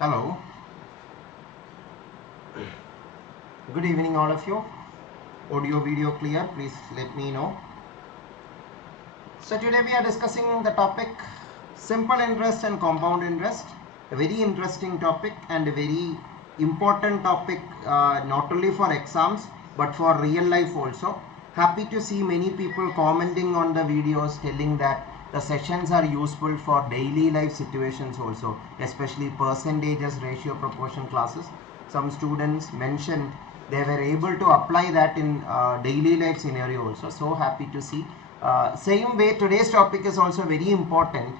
Hello. Good evening all of you. Audio video clear, please let me know. So today we are discussing the topic simple interest and compound interest. A very interesting topic and a very important topic, not only for exams but for real life also. Happy to see many people commenting on the videos telling that the sessions are useful for daily life situations also, especially percentages, ratio, proportion classes. Some students mentioned they were able to apply that in daily life scenario also. So happy to see. Same way, today's topic is also very important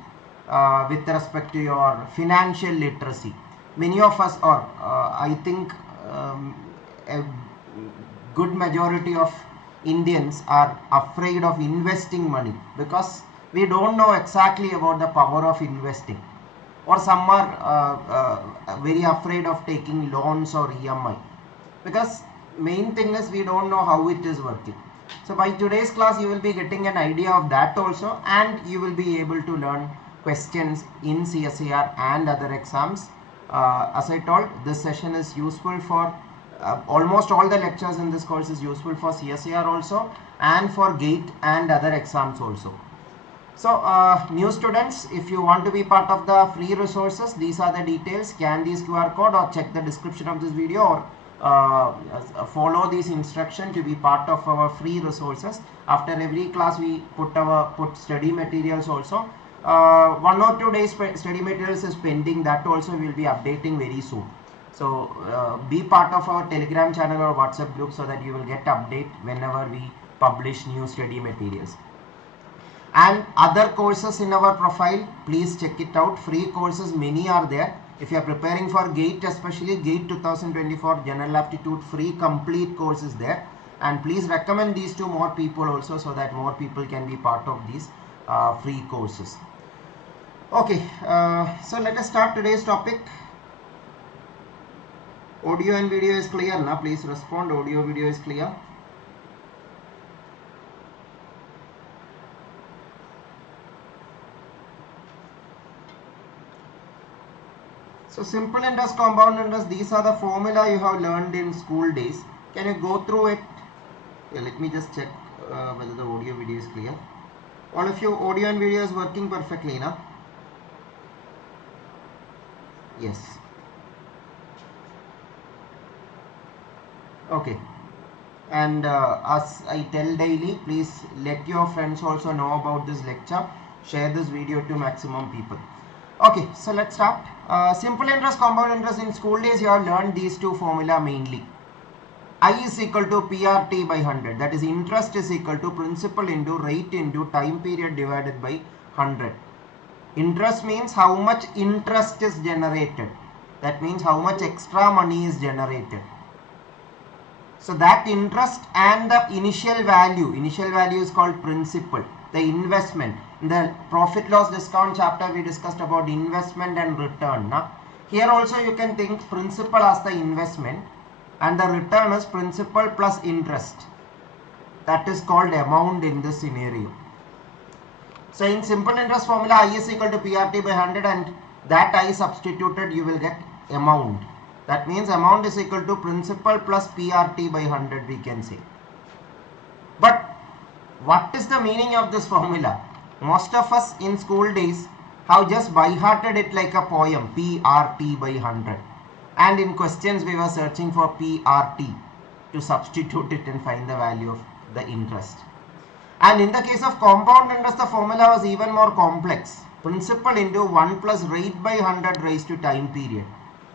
with respect to your financial literacy. Many of us, or I think a good majority of Indians are afraid of investing money because we don't know exactly about the power of investing, or some are very afraid of taking loans or EMI, because main thing is we don't know how it is working. So by today's class you will be getting an idea of that also, and you will be able to learn questions in CSIR and other exams. As I told, this session is useful for almost all the lectures in this course is useful for CSIR also and for GATE and other exams also. So new students, if you want to be part of the free resources, these are the details. Scan this QR code or check the description of this video, or follow these instructions to be part of our free resources. After every class we put study materials also. 1 or 2 days study materials is pending, that also we will be updating very soon. So be part of our Telegram channel or WhatsApp group so that you will get update whenever we publish new study materials. And other courses in our profile, please check it out. Free courses many are there. If you are preparing for GATE, especially GATE 2024 General Aptitude, free complete course is there. And please recommend these to more people also, so that more people can be part of these free courses. Okay, so let us start today's topic. Audio and video is clear now? Please respond. Audio video is clear. So simple interest, compound interest, these are the formula you have learned in school days. Can you go through it? Yeah, let me just check whether the audio video is clear. All of you, audio and video is working perfectly now? Yes. Okay. And as I tell daily, please let your friends also know about this lecture. Share this video to maximum people. Okay, so let's start. Simple interest, compound interest, in school days you have learned these two formula mainly. I is equal to PRT by 100, that is interest is equal to principal into rate into time period divided by 100. Interest means how much interest is generated, that means how much extra money is generated. So that interest and the initial value is called principal, the investment. In the profit loss discount chapter we discussed about investment and return. Now, here also you can think principal as the investment and the return is principal plus interest. That is called amount in this scenario. So in simple interest formula, I is equal to PRT by 100, and that I substituted, you will get amount. That means amount is equal to principal plus PRT by 100, we can say. But what is the meaning of this formula? Most of us in school days have just by-hearted it like a poem, PRT by 100. And in questions we were searching for PRT to substitute it and find the value of the interest. And in the case of compound interest, the formula was even more complex. Principal into 1 plus rate by 100 raised to time period.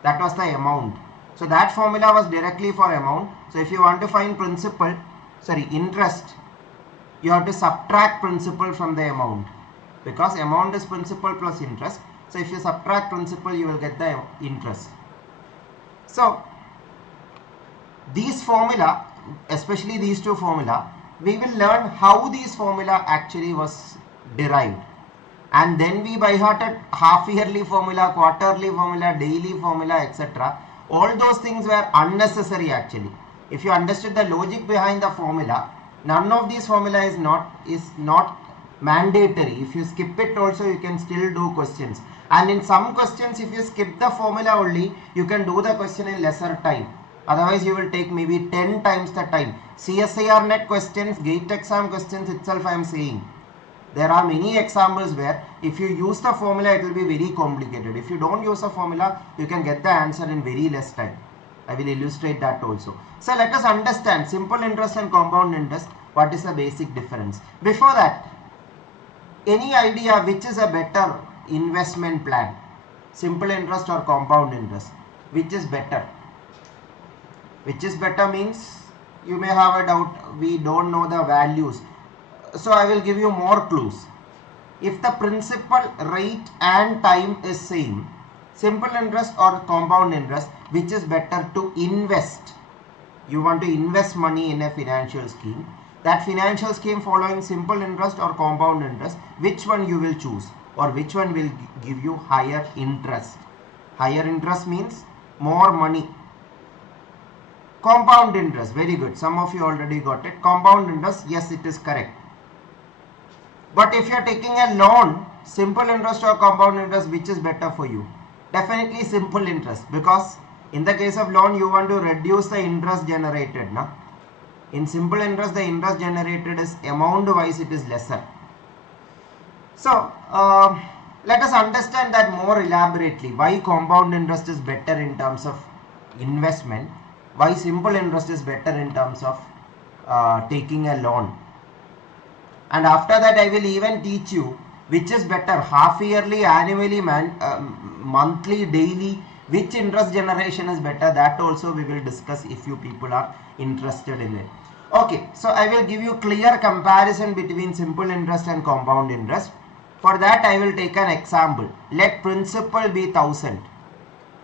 That was the amount. So that formula was directly for amount. So if you want to find interest, you have to subtract principal from the amount, because amount is principal plus interest. So if you subtract principal, you will get the interest. So these formula, especially these two formula, we will learn how these formula actually was derived. And then we by-hearted half yearly formula, quarterly formula, daily formula, etc. All those things were unnecessary actually. If you understood the logic behind the formula, none of these formula is not mandatory. If you skip it also, you can still do questions. And in some questions, if you skip the formula only, you can do the question in lesser time. Otherwise, you will take maybe 10 times the time. CSIR-NET questions, gate exam questions itself I am saying. There are many examples where if you use the formula, it will be very complicated. If you don't use a formula, you can get the answer in very less time. I will illustrate that also. So let us understand simple interest and compound interest. What is the basic difference? Before that, any idea which is a better investment plan? Simple interest or compound interest? Which is better? Which is better means you may have a doubt. We don't know the values. So I will give you more clues. If the principal rate and time is same, simple interest or compound interest, which is better to invest? You want to invest money in a financial scheme. That financial scheme following simple interest or compound interest, which one you will choose, or which one will give you higher interest? Higher interest means more money. Compound interest, very good. Some of you already got it. Compound interest, yes, it is correct. But if you are taking a loan, simple interest or compound interest, which is better for you? Definitely simple interest, because in the case of loan, you want to reduce the interest generated. Na? In simple interest, the interest generated is amount wise, it is lesser. So, let us understand that more elaborately. Why compound interest is better in terms of investment? Why simple interest is better in terms of taking a loan? And after that, I will even teach you which is better, half yearly, annually, monthly, daily, which interest generation is better. That also we will discuss if you people are interested in it. Okay, so I will give you clear comparison between simple interest and compound interest. For that, I will take an example. Let principal be 1000.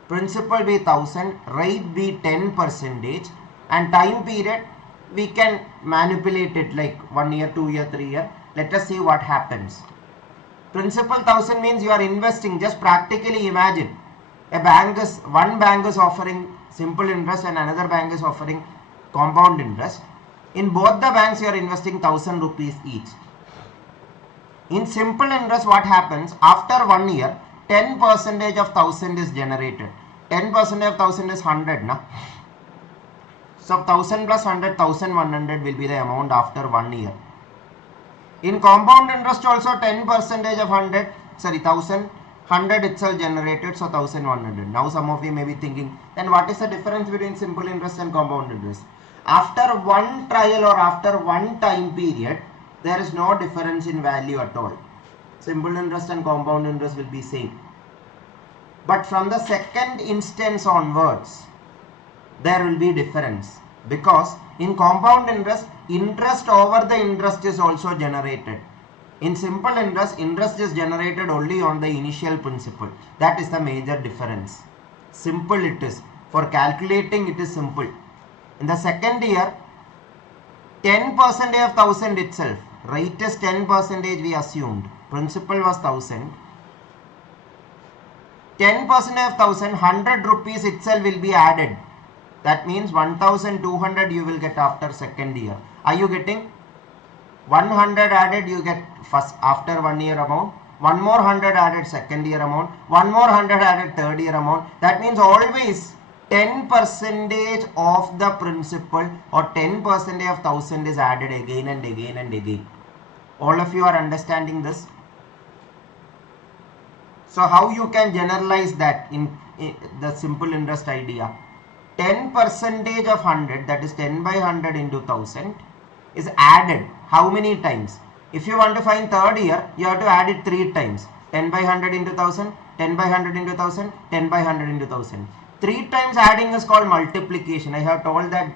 Principal be 1000, rate be 10%, and time period we can manipulate it like 1 year, 2 year, 3 year. Let us see what happens. Principal 1000 means you are investing. Just practically imagine one bank is offering simple interest and another bank is offering compound interest. In both the banks you are investing 1000 rupees each. In simple interest, what happens? After 1 year, 10% of 1000 is generated. 10% of 1000 is 100, na? So 1000 plus 100, 1100 will be the amount after 1 year. In compound interest also 10% of 1000 itself generated, so 1100. Now some of you may be thinking, then what is the difference between simple interest and compound interest? After one trial or after one time period, there is no difference in value at all. Simple interest and compound interest will be same. But from the second instance onwards, there will be difference, because in compound interest, interest over the interest is also generated. In simple interest, interest is generated only on the initial principal. That is the major difference. Simple it is. For calculating it is simple. In the second year, 10% of 1000 itself, rate is 10% we assumed. Principal was 1000. 10% of 1000, 100 rupees itself will be added. That means 1200 you will get after second year. Are you getting? 100 added you get first after 1 year amount. One more 100 added second year amount. One more 100 added third year amount. That means always 10% of the principal or 10% of 1000 is added again and again and again. All of you are understanding this? So how you can generalize that in the simple interest idea? 10% of 100, that is 10 by 100 into 1000 is added. How many times? If you want to find third year, you have to add it 3 times. 10 by 100 into 1000, 10 by 100 into 1000, 10 by 100 into 1000. 3 times adding is called multiplication. I have told that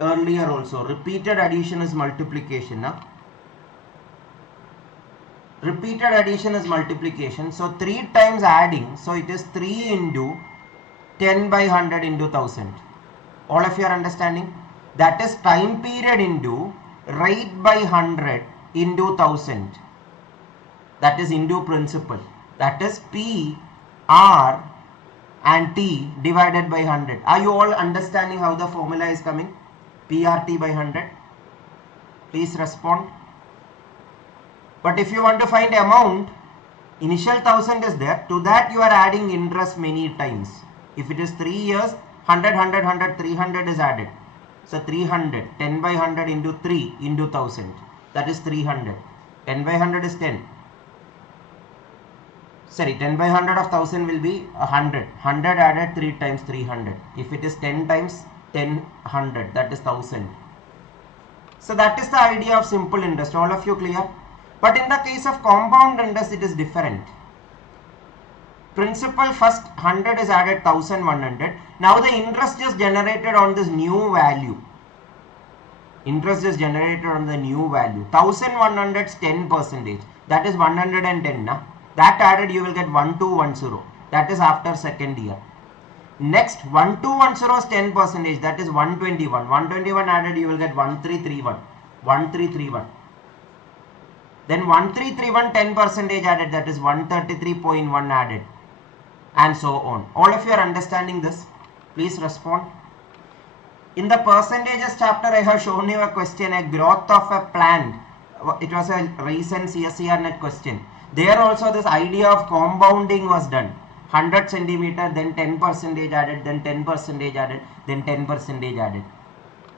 earlier also. Repeated addition is multiplication. Now, repeated addition is multiplication. So 3 times adding. So it is 3 into 10 by 100 into 1000. All of you are understanding? That is time period into rate by 100 into 1000. That is into principal. That is P, R and T divided by 100. Are you all understanding how the formula is coming? PRT by 100. Please respond. But if you want to find amount, Initial 1000 is there. To that you are adding interest many times. If it is 3 years, 100, 100, 100, 300 is added. So 300, 10 by 100 into 3 into 1000. That is 300. 10 by 100 is 10. Sorry, 10 by 100 of 1000 will be 100. 100 added 3 times 300. If it is 10 times 10, 100, that is 1000. So that is the idea of simple interest. All of you clear? But in the case of compound interest, it is different. Principal first 100 is added 1100. Now the interest is generated on this new value. Interest is generated on the new value. 1100 is 10%. That is 110. Na? That added you will get 1210. That is after second year. Next 1210 is 10%. That is 121. 121 added you will get 1331. 1331. Then 1331 10% added, that is 133.1 added, and so on. All of you are understanding this? Please respond. In the percentages chapter, I have shown you a question, a growth of a plant. It was a recent CSIR-NET question. There also this idea of compounding was done. 100 centimeter, then 10% added, then 10% added, then 10% added.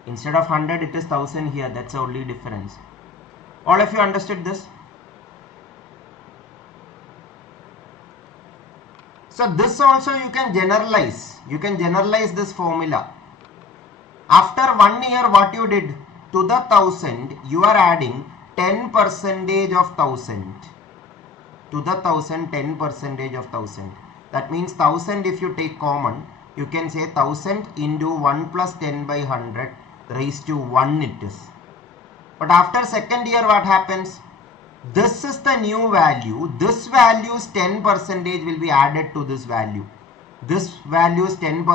Instead of 100, it is 1000 here. That's the only difference. All of you understood this? So this also you can generalize. You can generalize this formula. After 1 year, what you did? To the 1000, you are adding 10% of 1000. To the 1000, 10% of 1000. That means 1000 if you take common, you can say 1000 into 1 plus 10 by 100 raised to 1 it is. But after second year, what happens? This is the new value. This value's 10% will be added to this value. This value's 10%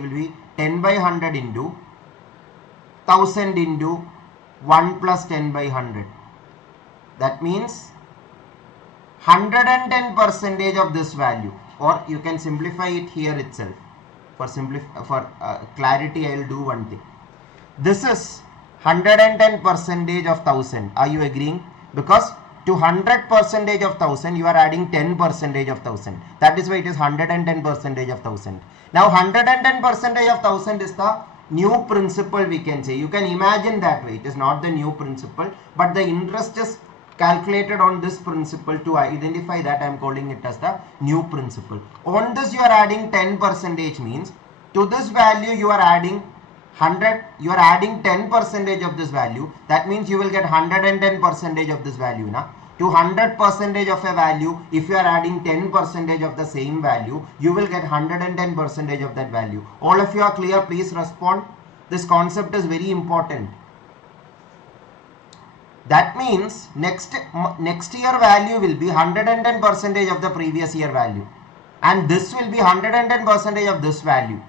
will be 10 by 100 into 1000 into 1 plus 10 by 100. That means 110% of this value. Or you can simplify it here itself. For clarity, I will do one thing. This is 110% of 1000. Are you agreeing? Because to 100% of 1000, you are adding 10% of 1000. That is why it is 110% of 1000. Now 110% of 1000 is the new principal, we can say. You can imagine that way. It is not the new principal, but the interest is calculated on this principle. To identify that, I am calling it as the new principal. On this you are adding 10% means to this value you are adding 100, you are adding 10% of this value. That means you will get 110% of this value. Na? To 100% of a value, if you are adding 10% of the same value, you will get 110% of that value. All of you are clear? Please respond. This concept is very important. That means next year value will be 110% of the previous year value, and this will be 110% of this value.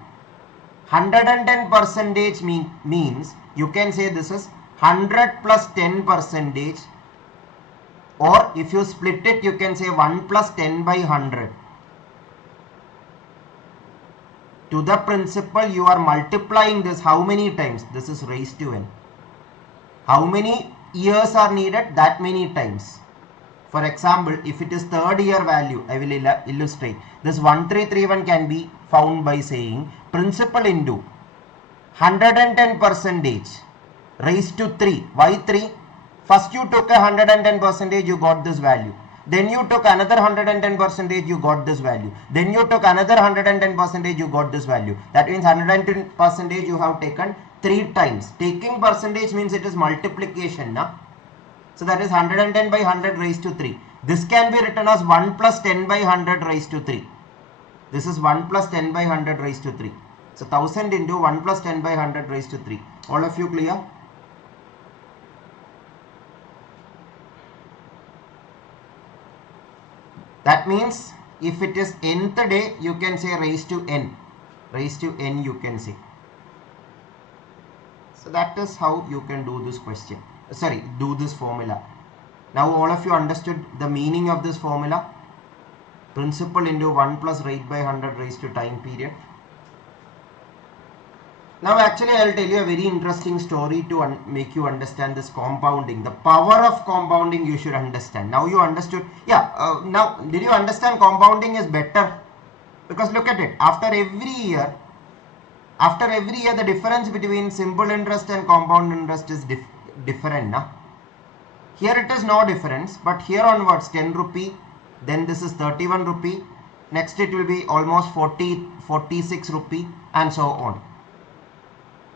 110% means you can say this is 100 plus 10%, or if you split it, you can say 1 plus 10 by 100. To the principal, you are multiplying this how many times? This is raised to n. How many years are needed? That many times. For example, if it is third year value, I will illustrate. This 1331 can be found by saying principal into 110% raised to 3. Why 3? First you took 110%, you got this value. Then you took another 110%, you got this value. Then you took another 110%, you got this value. That means 110% you have taken 3 times. Taking percentage means it is multiplication. Na? So that is 110 by 100 raised to 3. This can be written as 1 plus 10 by 100 raised to 3. This is 1 plus 10 by 100 raised to 3. So 1000 into 1 plus 10 by 100 raised to 3. All of you clear? That means if it is nth day, you can say raised to n. Raised to n you can say. So that is how you can do this question. Sorry, do this formula. Now all of you understood the meaning of this formula. Principal into 1 plus rate by 100 raised to time period. Now actually I will tell you a very interesting story to make you understand this compounding. The power of compounding you should understand. Now you understood. Yeah, now did you understand compounding is better? Because look at it. After every year the difference between simple interest and compound interest is different. Na? Here it is no difference, but here onwards 10 rupee, then this is 31 rupee, next it will be almost 46 rupee and so on.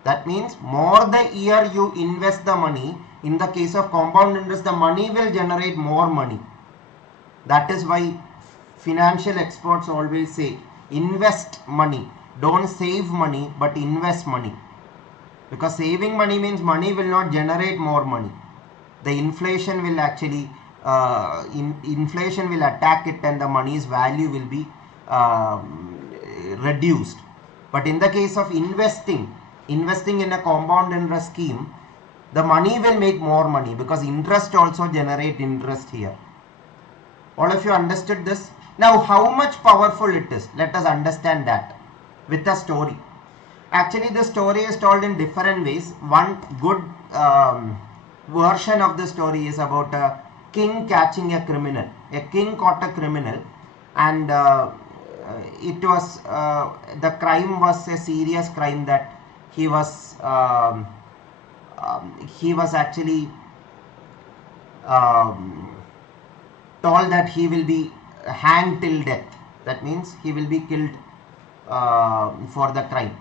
That means more the year you invest the money, in the case of compound interest the money will generate more money. That is why financial experts always say invest money. Don't save money but invest money. Because saving money means money will not generate more money. The inflation will actually inflation will attack it and the money's value will be reduced. But in the case of investing in a compound interest scheme, the money will make more money because interest also generate interest here. All of you understood this? Now how much powerful it is, let us understand that with a story. Actually the story is told in different ways. One good version of the story is about a king catching a criminal. A king caught a criminal and it was the crime was a serious crime that he was actually told that he will be hanged till death. That means he will be killed for the crime.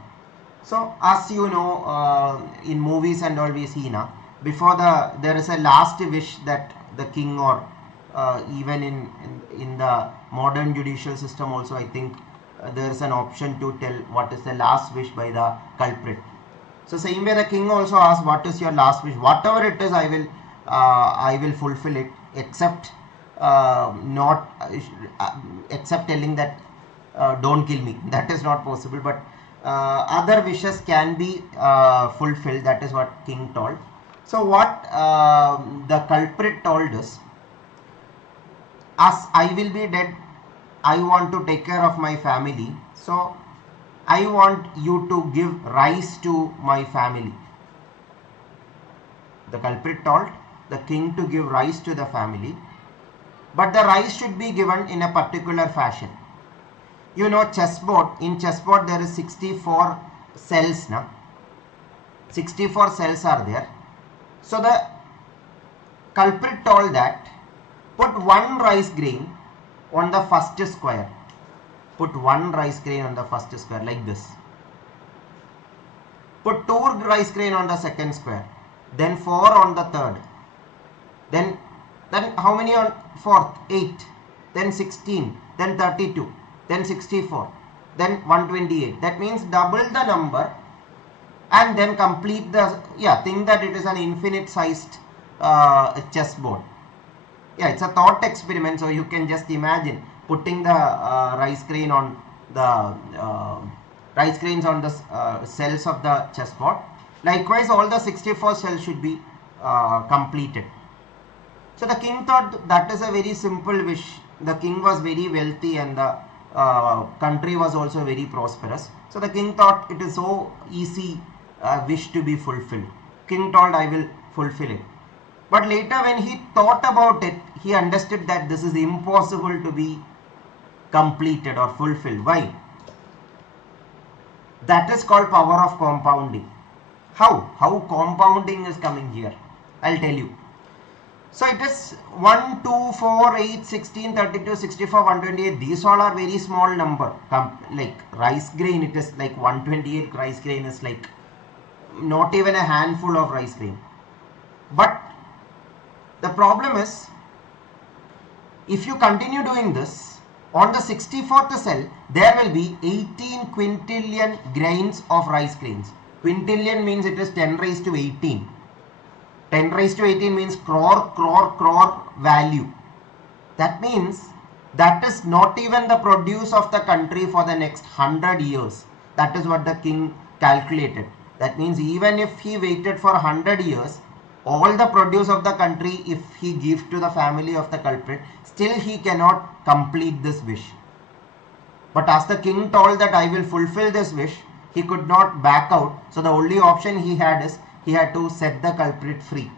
So as you know, in movies and all we see now, before there is a last wish that the king or even in the modern judicial system also I think there is an option to tell what is the last wish by the culprit. So same way the king also asks what is your last wish, whatever it is I will fulfill it except except telling that don't kill me. That is not possible, but other wishes can be fulfilled. That is what king told. So what the culprit told is, as I will be dead, I want to take care of my family, so I want you to give rice to my family. The culprit told the king to give rice to the family, but the rice should be given in a particular fashion. You know, chessboard, in chessboard there is 64 cells now. 64 cells are there. So the culprit told that put one rice grain on the first square. Put one rice grain on the first square like this. Put two rice grain on the second square. Then 4 on the third. Then how many on fourth? 8. Then 16. Then 32. Then 64. Then 128. That means double the number and then complete the, think that it is an infinite sized chessboard. It's a thought experiment, so you can just imagine putting the rice grain on the rice grains on the cells of the chessboard. Likewise, all the 64 cells should be completed. So the king thought that is a very simple wish. The king was very wealthy and the country was also very prosperous. So the king thought it is so easy wish to be fulfilled. King told I will fulfill it. But later when he thought about it, he understood that this is impossible to be completed or fulfilled. Why? That is called power of compounding. How? How compounding is coming here? I'll tell you. So it is 1, 2, 4, 8, 16, 32, 64, 128. These all are very small number. Like rice grain, it is like 128 rice grain is like not even a handful of rice grain. But the problem is, if you continue doing this, on the 64th cell, there will be 18 quintillion grains of rice grains. Quintillion means it is 10 raised to 18. 10 raised to 18 means crore value. That means that is not even the produce of the country for the next 100 years. That is what the king calculated. That means even if he waited for 100 years, all the produce of the country, if he gives to the family of the culprit, still he cannot complete this wish. But as the king told that I will fulfill this wish, he could not back out. So the only option he had is he had to set the culprit free.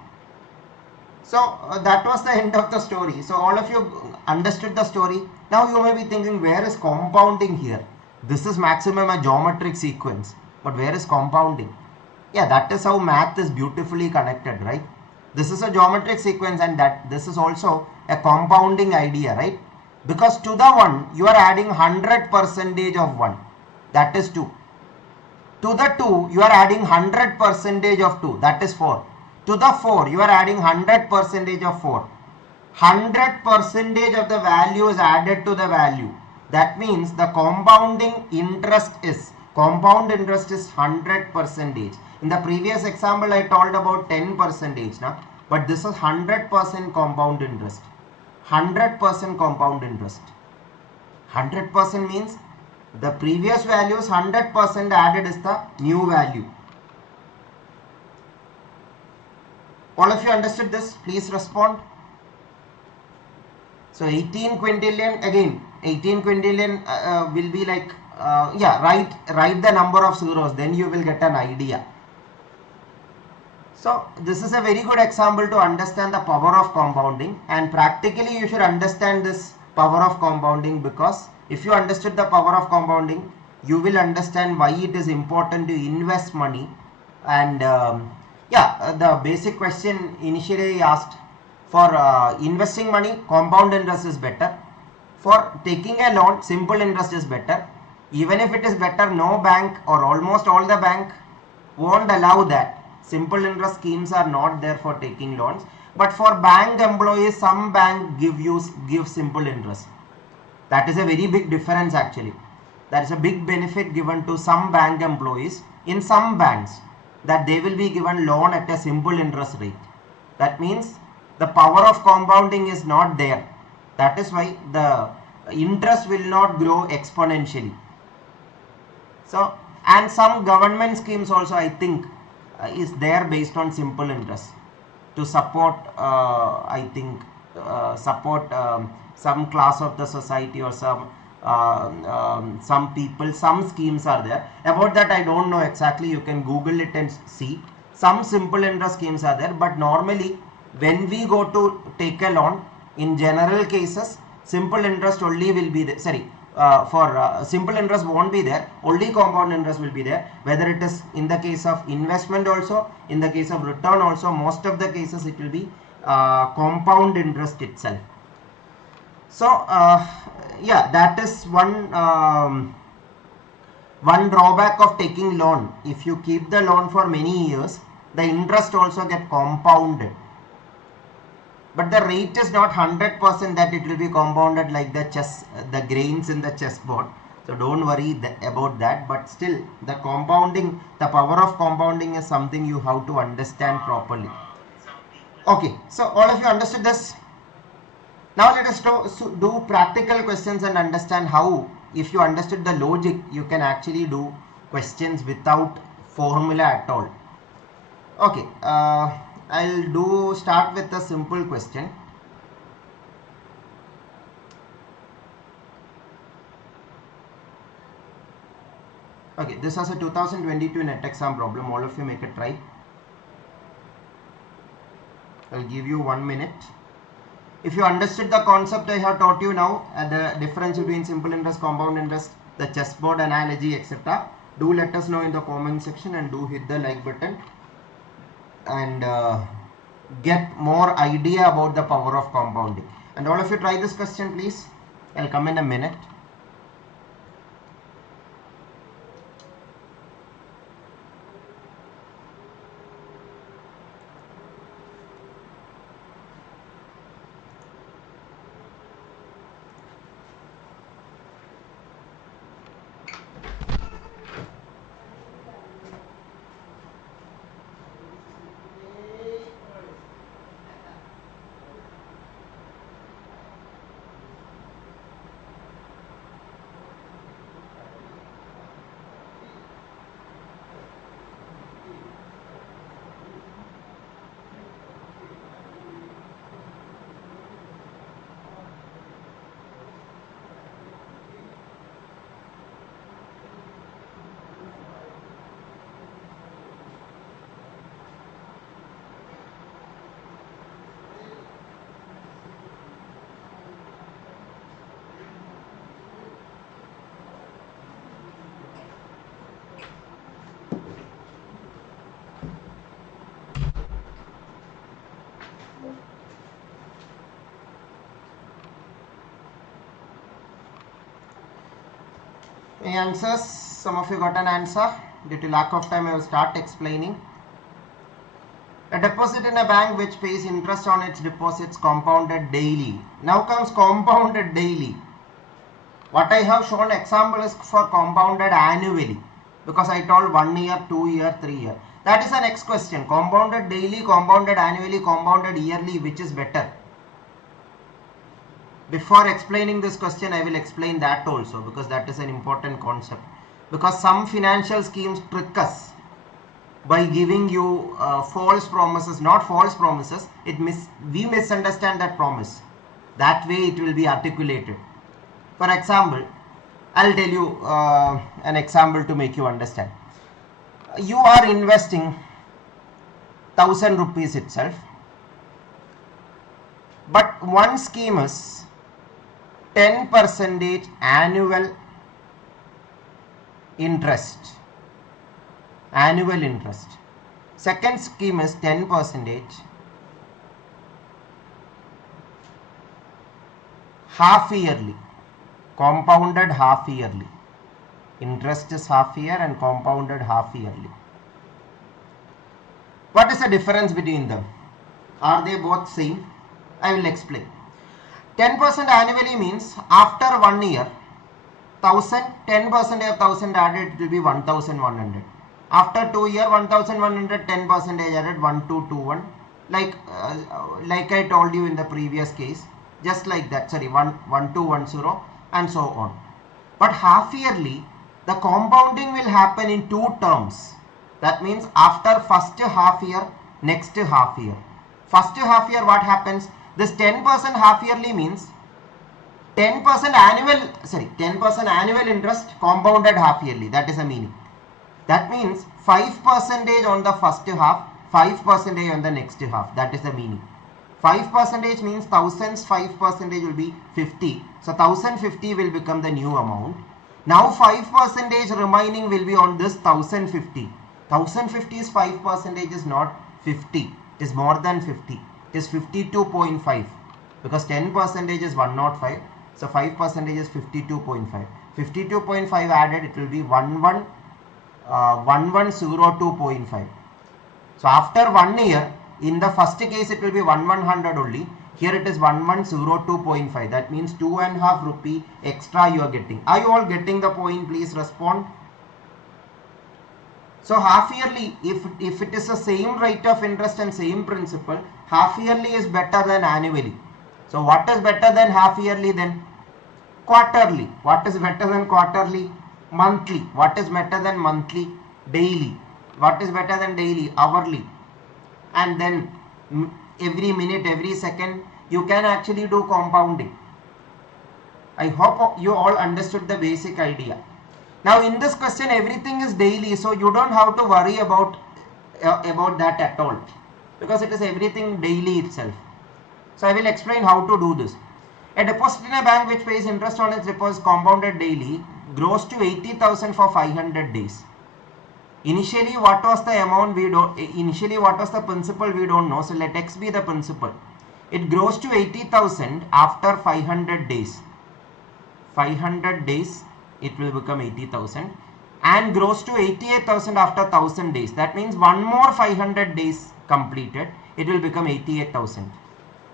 So that was the end of the story. So all of you understood the story. Now you may be thinking, where is compounding here? This is maximum a geometric sequence, but where is compounding? Yeah, that is how math is beautifully connected, right? This is a geometric sequence, and that this is also a compounding idea, right? Because to the 1 you are adding 100% of 1, that is 2. To the 2 you are adding 100% of 2, that is 4. To the 4 you are adding 100% of 4. 100% of the value is added to the value. That means the compound interest is 100%. In the previous example I told about 10% now, but this is 100% compound interest. 100% compound interest. 100% means the previous value is 100% added is the new value. All of you understood this? Please respond. So 18 quintillion, again 18 quintillion will be like write the number of zeros, then you will get an idea. So this is a very good example to understand the power of compounding, and practically you should understand this power of compounding, because if you understood the power of compounding, you will understand why it is important to invest money. And the basic question initially asked, for investing money, compound interest is better. For taking a loan, simple interest is better. Even if it is better, no bank or almost all the bank won't allow that. Simple interest schemes are not there for taking loans. But for bank employees, some bank give simple interest. That is a very big difference actually. That is a big benefit given to some bank employees in some banks, that they will be given loan at a simple interest rate. That means the power of compounding is not there. That is why the interest will not grow exponentially. So, and some government schemes also, I think, is there based on simple interest to support some class of the society or some people. Some schemes are there. About that I don't know exactly. You can Google it and see. Some simple interest schemes are there, but normally when we go to take a loan, in general cases, simple interest only will be there. Simple interest won't be there, only compound interest will be there. Whether it is in the case of investment also, in the case of return also, most of the cases it will be compound interest itself. So that is one drawback of taking loan. If you keep the loan for many years, the interest also get compounded. But the rate is not 100% that it will be compounded like the grains in the chessboard. So don't worry about that. But still, the compounding, the power of compounding is something you have to understand properly. Okay, so all of you understood this. Now let us do practical questions and understand how, if you understood the logic, you can actually do questions without formula at all. Okay. I'll start with a simple question. Okay, this is a 2022 net exam problem. All of you make a try. I'll give you 1 minute. If you understood the concept I have taught you now, the difference between simple interest, compound interest, the chessboard analogy, etc., do let us know in the comment section, and do hit the like button and get more idea about the power of compounding. And all of you try this question, please. I'll come in a minute. Any answers? Some of you got an answer. Due to lack of time, I will start explaining. A deposit in a bank which pays interest on its deposits compounded daily. Now comes compounded daily. What I have shown example is for compounded annually, because I told 1 year, 2 year, 3 year. That is the next question. Compounded daily, compounded annually, compounded yearly, which is better? Before explaining this question, I will explain that also, because that is an important concept. Because some financial schemes trick us by giving you false promises, not false promises. We misunderstand that promise. That way it will be articulated. For example, I'll tell you an example to make you understand. You are investing 1000 rupees itself, but one scheme is 10% annual interest. Second scheme is 10% half yearly, compounded half yearly. Interest is half year and compounded half yearly. What is the difference between them? Are they both same? I will explain. 10% annually means after 1 year, 1000, 10% of 1000 added, it will be 1100. After 2 years, 1100, 10% added, 1221. Like I told you in the previous case, just like that, sorry, 1210 and so on. But half yearly, the compounding will happen in 2 terms. That means after first half year, next half year. First half year, what happens? This 10% half yearly means 10% annual interest compounded half yearly. That is the meaning. That means 5% on the first half, 5% on the next half. That is the meaning. 5% means 1000's 5% will be 50. So 1050 will become the new amount. Now 5% remaining will be on this 1050. 1050's 5% is not 50. It is more than 50. It is 52.5, because 10% is 105. So 5% is 52.5. 52.5 added, it will be 1102.5. So after 1 year, in the first case it will be 1100 only. Here it is 1102.5. That means 2.5 rupee extra you are getting. Are you all getting the point? Please respond. So half yearly, if it is the same rate of interest and same principal, half yearly is better than annually. So what is better than half yearly then? Quarterly. What is better than quarterly? Monthly. What is better than monthly? Daily. What is better than daily? Hourly. And then every minute, every second, you can actually do compounding. I hope you all understood the basic idea. Now in this question, everything is daily, so you don't have to worry about that at all, because it is everything daily itself. So I will explain how to do this. A deposit in a bank which pays interest on its deposits compounded daily grows to 80,000 for 500 days. Initially, what was the amount we don't, initially what was the principal we don't know, so let X be the principal. It grows to 80,000 after 500 days. 500 days, it will become 80,000, and grows to 88,000 after 1000 days. That means one more 500 days completed, it will become 88,000.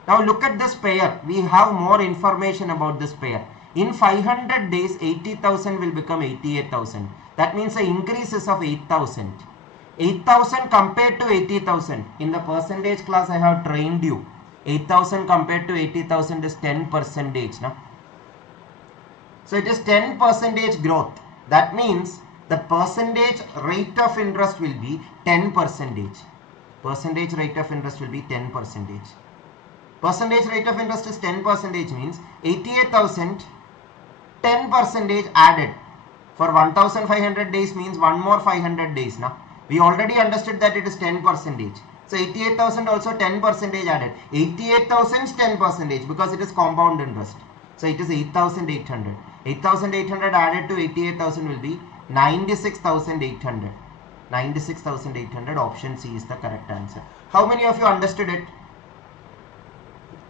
Now look at this pair. We have more information about this pair. In 500 days, 80,000 will become 88,000. That means the increase is of 8,000. 8,000 compared to 80,000. In the percentage class, I have trained you. 8,000 compared to 80,000 is 10%. No? So it is 10% growth. That means the percentage rate of interest will be 10%. Percentage rate of interest will be 10%. Percentage rate of interest is 10% means 88,000, 10% added. For 1500 days means one more 500 days. Now we already understood that it is 10%. So 88,000 also 10% added. 88,000 is 10% because it is compound interest. So it is 8,800. 8,800 added to 88,000 will be 96,800. 96,800. Option C is the correct answer. How many of you understood it?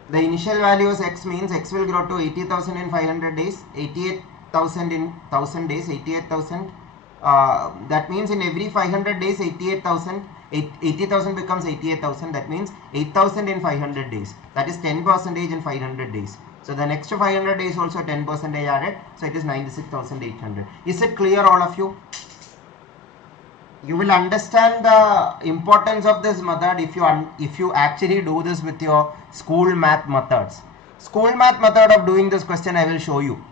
The initial value is X means X will grow to 80,000 in 500 days. 88,000 in 1000 days, 88,000. That means in every 500 days, 88,000. 80,000 becomes 88,000. That means 8,000 in 500 days. That is 10% in 500 days. So the next 500 days also 10% added. So it is 96,800. Is it clear, all of you? You will understand the importance of this method if you actually do this with your school math methods. School math method of doing this question I will show you.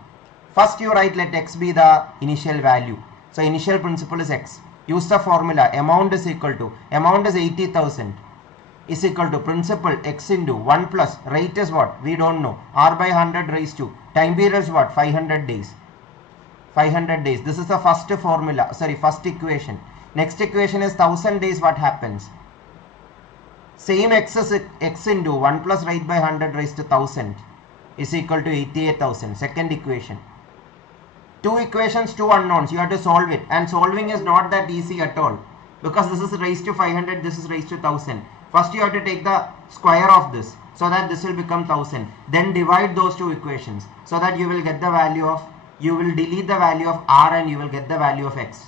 First you write let x be the initial value. So initial principal is x. Use the formula amount is equal to, amount is 80,000 is equal to principal x into 1 plus rate is what? We don't know. R by 100 raised to time period is what? 500 days. 500 days. This is the first formula. Sorry, first equation. Next equation is 1000 days. What happens? Same x is x into 1 plus rate by 100 raised to 1000 is equal to 88,000. Second equation. Two equations, two unknowns. You have to solve it. And solving is not that easy at all. Because this is raised to 500, this is raised to 1000. First you have to take the square of this. So that this will become 1000. Then divide those two equations. So that you will get the value of, you will delete the value of r and you will get the value of x.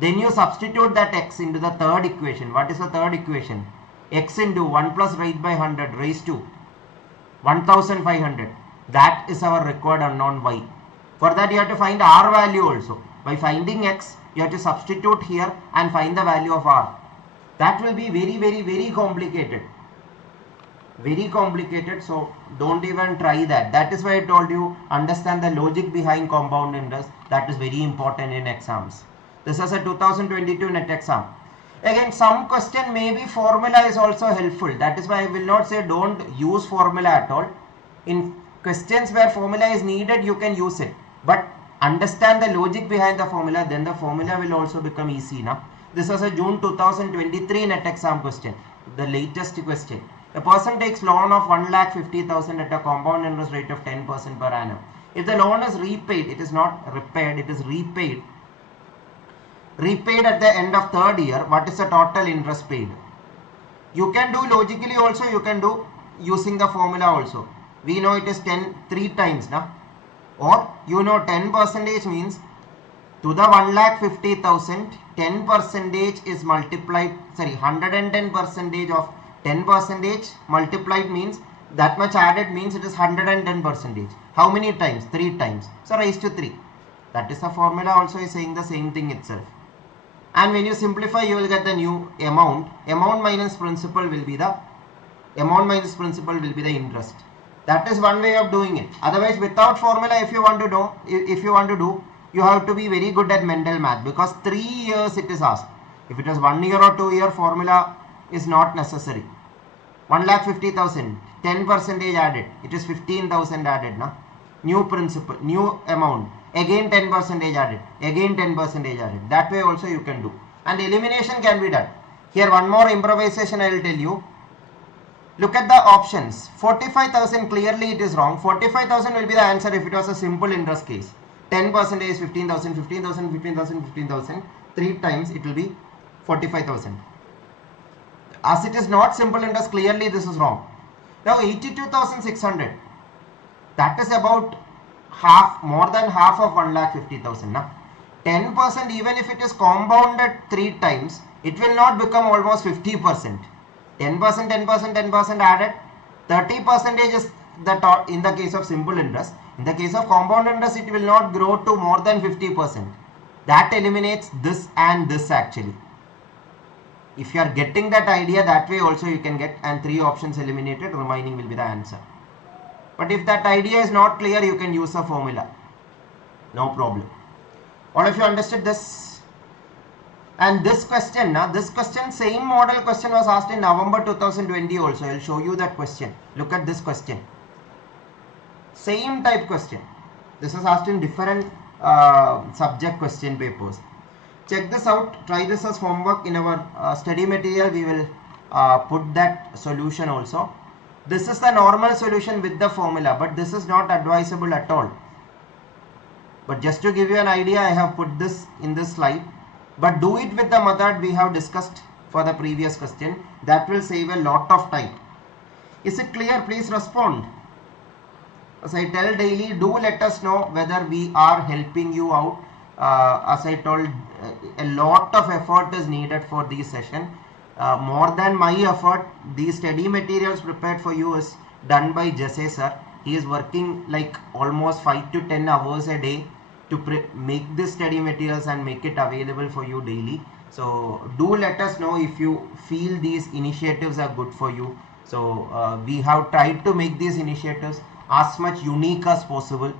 Then you substitute that x into the third equation. What is the third equation? X into 1 plus rate by 100 raised to 1500. That is our required unknown y. For that you have to find r value also. By finding x, you have to substitute here and find the value of r. That will be very complicated. Very complicated, so don't even try that. That is why I told you, understand the logic behind compound interest. That is very important in exams. This is a 2022 NET exam. Again, some question maybe formula is also helpful. That is why I will not say don't use formula at all. In questions where formula is needed, you can use it. But understand the logic behind the formula, then the formula will also become easy now. This was a June 2023 NET exam question, the latest question. A person takes loan of 1,50,000 at a compound interest rate of 10% per annum. If the loan is repaid, it is not repaired, it is repaid. Repaid at the end of third year, what is the total interest paid? You can do logically also, you can do using the formula also. We know it is 3 times now. Or you know 10% means to the 1,50,000, 10% is multiplied, 110% of 10% multiplied means that much added means it is 110%. How many times? 3 times. So raised to 3. That is the formula also is saying the same thing itself. And when you simplify, you will get the new amount. Amount minus principal will be the interest. That is one way of doing it. Otherwise, without formula, if you want to do, you have to be very good at mental math, because 3 years it is asked. If it is 1 year or 2 year, formula is not necessary. 1,50,000, 10% added, it is 15,000 added now. New principal, new amount, again 10% added, again 10% added. That way also you can do. And elimination can be done. Here one more improvisation I will tell you. Look at the options. 45,000, clearly it is wrong. 45,000 will be the answer if it was a simple interest case. 10% is 15,000, 15,000, 15,000, 15,000. 3 times it will be 45,000. As it is not simple interest, clearly this is wrong. Now 82,600. That is about half, more than half of 1,50,000. Now 10%, even if it is compounded 3 times, it will not become almost 50%. 10%, 10%, 10% added. 30% is the in the case of simple interest. In the case of compound interest, it will not grow to more than 50%. That eliminates this and this actually. If you are getting that idea, that way also you can get, and 3 options eliminated, remaining will be the answer. But if that idea is not clear, you can use a formula. No problem. All of you understood this? And this question, same model question was asked in November 2020 also. I will show you that question. Look at this question. Same type question. This is asked in different subject question papers. Check this out. Try this as homework. In our study material, we will put that solution also. This is the normal solution with the formula, but this is not advisable at all. But just to give you an idea, I have put this in this slide. But do it with the method we have discussed for the previous question. That will save a lot of time. Is it clear? Please respond. As I tell daily, do let us know whether we are helping you out. As I told, a lot of effort is needed for this session. More than my effort, the study materials prepared for you is done by Jesse sir. He is working like almost 5 to 10 hours a day to make this study materials and make it available for you daily. So do let us know if you feel these initiatives are good for you. So we have tried to make these initiatives as much unique as possible.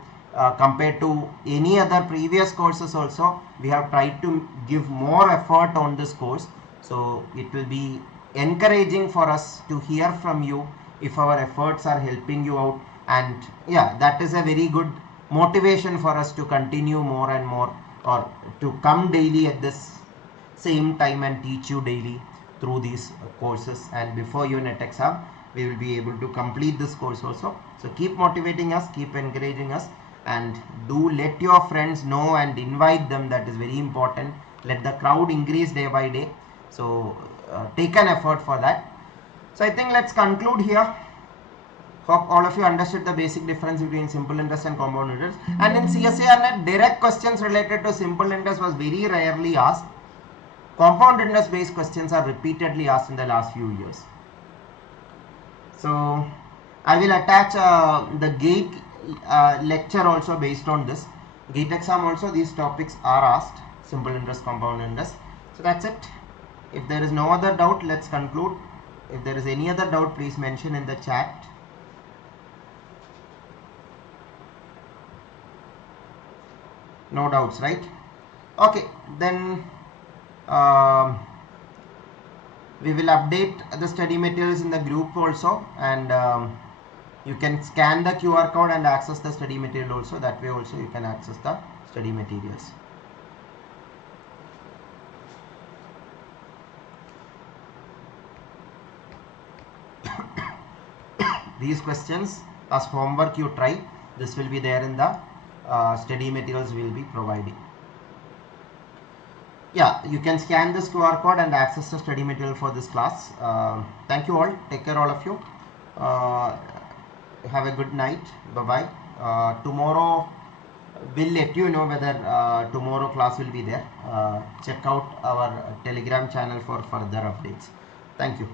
Compared to any other previous courses also, we have tried to give more effort on this course. So it will be encouraging for us to hear from you if our efforts are helping you out, and yeah, that is a very good motivation for us to continue more and more, or to come daily at this same time and teach you daily through these courses. And before your net exam, we will be able to complete this course also. So keep motivating us, keep encouraging us, and do let your friends know and invite them. That is very important. Let the crowd increase day by day. So take an effort for that. So I think let's conclude here. Hope all of you understood the basic difference between simple interest and compound interest. And in CSIR-NET, direct questions related to simple interest was very rarely asked. Compound interest based questions are repeatedly asked in the last few years. So I will attach the GATE lecture also based on this. GATE exam also these topics are asked, simple interest, compound interest. So that's it. If there is no other doubt, let's conclude. If there is any other doubt, please mention in the chat. No doubts, right? Okay, then we will update the study materials in the group also, and you can scan the QR code and access the study material also. That way also you can access the study materials. These questions as homework you try. This will be there in the study materials we will be providing. Yeah, you can scan this QR code and access the study material for this class. Thank you all. Take care all of you. Have a good night. Bye bye. Tomorrow we'll let you know whether tomorrow class will be there. Check out our Telegram channel for further updates. Thank you.